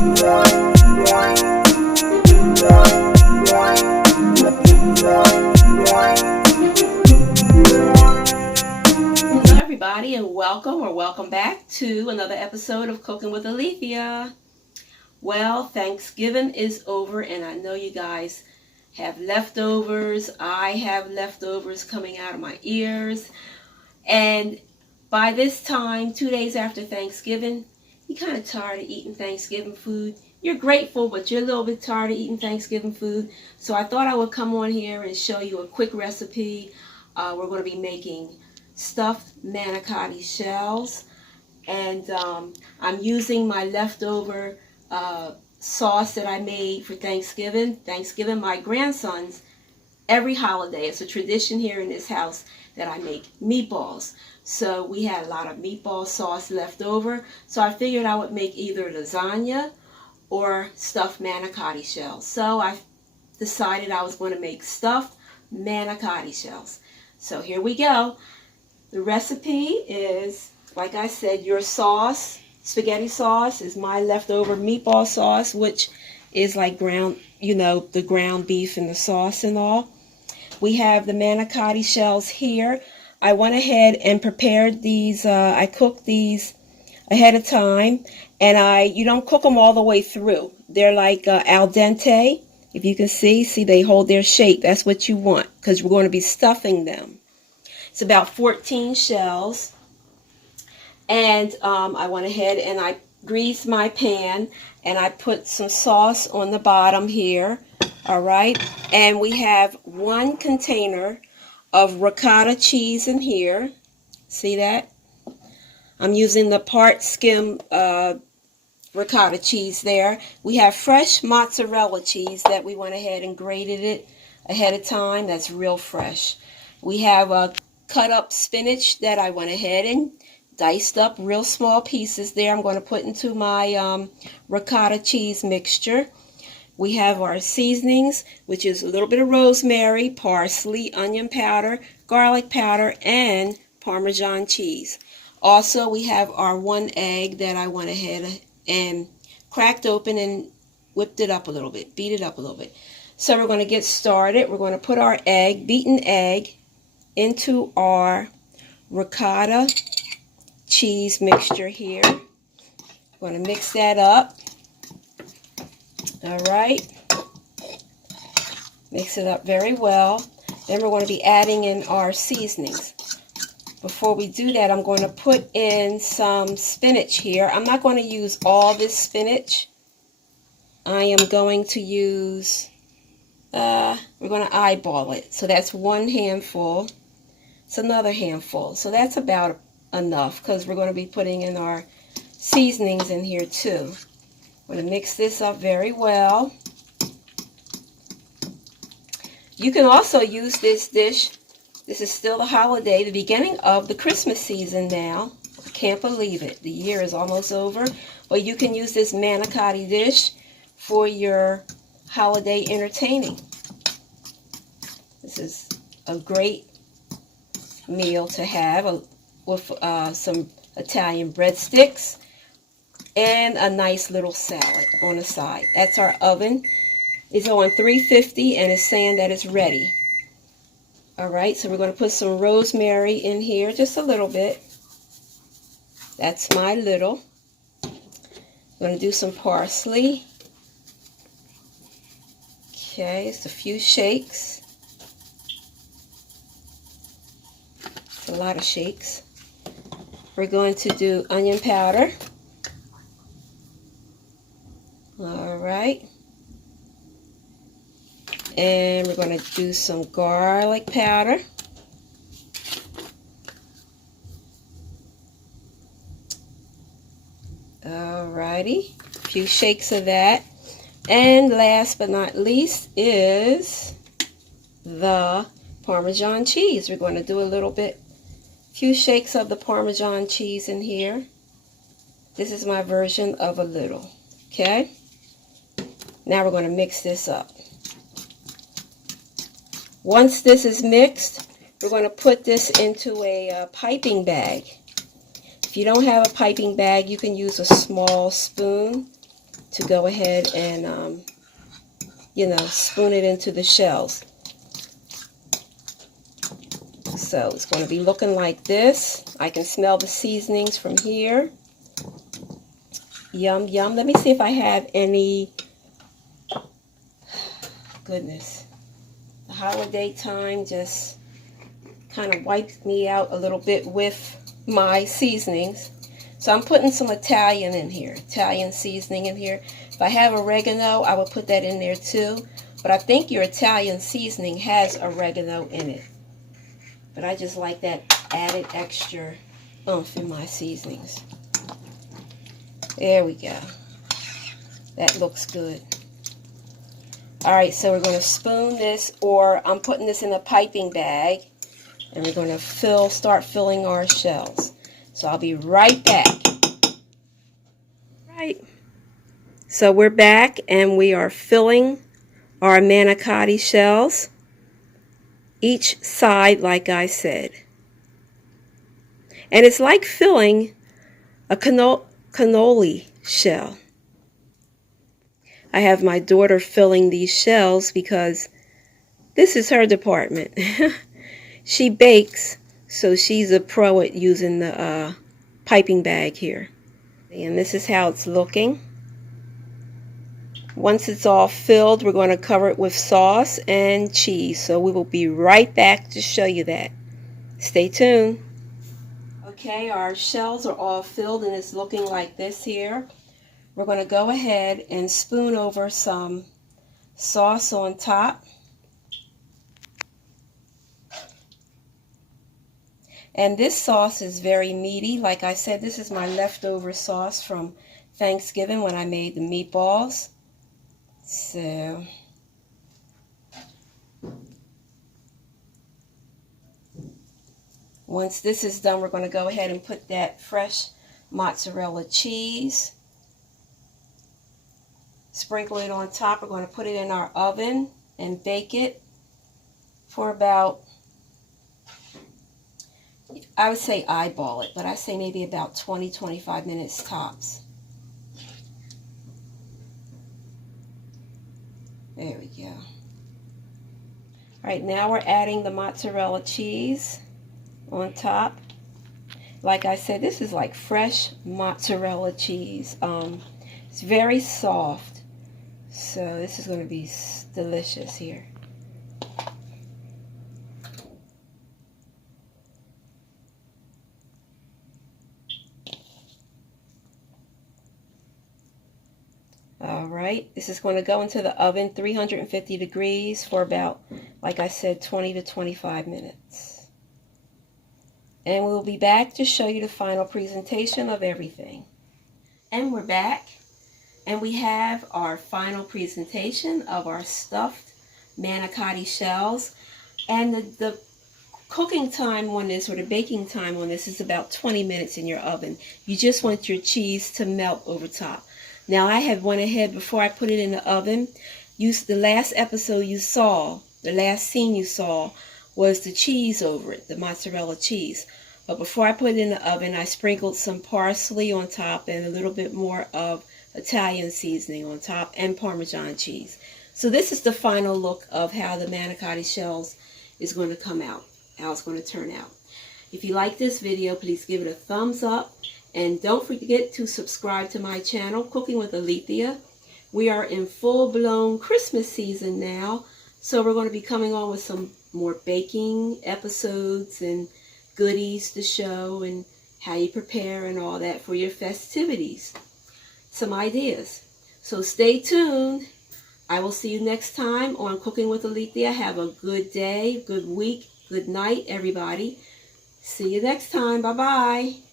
Everybody, and welcome back to another episode of Cooking with Alethea. Well, Thanksgiving is over, and I know you guys have leftovers. I have leftovers coming out of my ears, and by this time, 2 days after Thanksgiving, you're kind of tired of eating Thanksgiving food. You're grateful, but you're a little bit tired of eating Thanksgiving food. So I thought I would come on here and show you a quick recipe. We're going to be making stuffed manicotti shells, and I'm using my leftover sauce that I made for Thanksgiving. My grandsons, every holiday, it's a tradition here in this house that I make meatballs. So we had a lot of meatball sauce left over, so I figured I would make either lasagna or stuffed manicotti shells. So I decided I was going to make stuffed manicotti shells. So here we go. The recipe is, like I said, your sauce, spaghetti sauce, is my leftover meatball sauce, which is like ground, the ground beef and the sauce and all. We have the manicotti shells here. I went ahead and prepared these. I cooked these ahead of time, and you don't cook them all the way through. They're like al dente. If you can see they hold their shape. That's what you want, because we're going to be stuffing them. It's about 14 shells, and I went ahead and I greased my pan, and I put some sauce on the bottom here. All right, and we have one container of ricotta cheese in here. See that? I'm using the part skim ricotta cheese there. We have fresh mozzarella cheese that we went ahead and grated it ahead of time. That's real fresh. We have a cut up spinach that I went ahead and diced up real small pieces there. I'm going to put into my ricotta cheese mixture. We have our seasonings, which is a little bit of rosemary, parsley, onion powder, garlic powder, and Parmesan cheese. Also, we have our one egg that I went ahead and cracked open and whipped it up a little bit, beat it up a little bit. So we're going to get started. We're going to put our beaten egg, into our ricotta cheese mixture here. We're going to mix that up. All right. Mix it up very well. Then we're going to be adding in our seasonings. Before we do that, I'm going to put in some spinach here. I'm not going to use all this spinach. I am going to use, we're going to eyeball it. So that's one handful. It's another handful. So that's about enough, because we're going to be putting in our seasonings in here too. I'm going to mix this up very well. You can also use this dish. This is still the holiday, the beginning of the Christmas season now. I can't believe it. The year is almost over. But you can use this manicotti dish for your holiday entertaining. This is a great meal to have with some Italian breadsticks and a nice little salad on the side. That's our oven. It's on 350 and it's saying that it's ready. All right, so we're going to put some rosemary in here, just a little bit. That's my little. I'm going to do some parsley. Okay, it's a few shakes. A lot of shakes. We're going to do onion powder. All right. And we're going to do some garlic powder. All righty. A few shakes of that. And last but not least is the Parmesan cheese. We're going to do a little bit, few shakes of the Parmesan cheese in here. This is my version of a little. Okay. Now we're going to mix this up. Once this is mixed, we're going to put this into a piping bag. If you don't have a piping bag, you can use a small spoon to go ahead and, spoon it into the shells. So it's going to be looking like this. I can smell the seasonings from here. Yum, yum. Let me see if I have any. Goodness. The holiday time just kind of wiped me out a little bit with my seasonings. So I'm putting some Italian in here, Italian seasoning in here. If I have oregano, I would put that in there too. But I think your Italian seasoning has oregano in it. But I just like that added extra oomph in my seasonings. There we go. That looks good. Alright, so we're going to spoon this, or I'm putting this in a piping bag, and we're going to start filling our shells. So I'll be right back. Right. So we're back, and we are filling our manicotti shells, each side like I said. And it's like filling a cannoli shell. I have my daughter filling these shells because this is her department. She bakes, so she's a pro at using the piping bag here. And this is how it's looking. Once it's all filled, we're going to cover it with sauce and cheese. So we will be right back to show you that. Stay tuned. Okay, our shells are all filled and it's looking like this here. We're going to go ahead and spoon over some sauce on top. And this sauce is very meaty. Like I said, this is my leftover sauce from Thanksgiving when I made the meatballs. So, once this is done, we're going to go ahead and put that fresh mozzarella cheese. Sprinkle it on top. We're going to put it in our oven and bake it for about, I would say eyeball it, but I say maybe about 20-25 minutes tops. There we go. All right, now we're adding the mozzarella cheese on top. Like I said, this is like fresh mozzarella cheese. It's very soft, so this is going to be delicious here. Alright, this is going to go into the oven 350 degrees for about, like I said, 20 to 25 minutes. And we'll be back to show you the final presentation of everything. And we're back, and we have our final presentation of our stuffed manicotti shells. And the cooking time on this, or the baking time on this, is about 20 minutes in your oven. You just want your cheese to melt over top. Now I have went ahead before I put it in the oven. The last episode you saw, the last scene you saw, was the cheese over it, the mozzarella cheese. But before I put it in the oven, I sprinkled some parsley on top and a little bit more of Italian seasoning on top and Parmesan cheese. So this is the final look of how the manicotti shells is going to come out, how it's going to turn out. If you like this video, please give it a thumbs up. And don't forget to subscribe to my channel, Cooking with Alethea. We are in full-blown Christmas season now, so we're going to be coming on with some more baking episodes and goodies to show and how you prepare and all that for your festivities. Some ideas. So stay tuned. I will see you next time on Cooking with Alethea. Have a good day, good week, good night, everybody. See you next time. Bye-bye.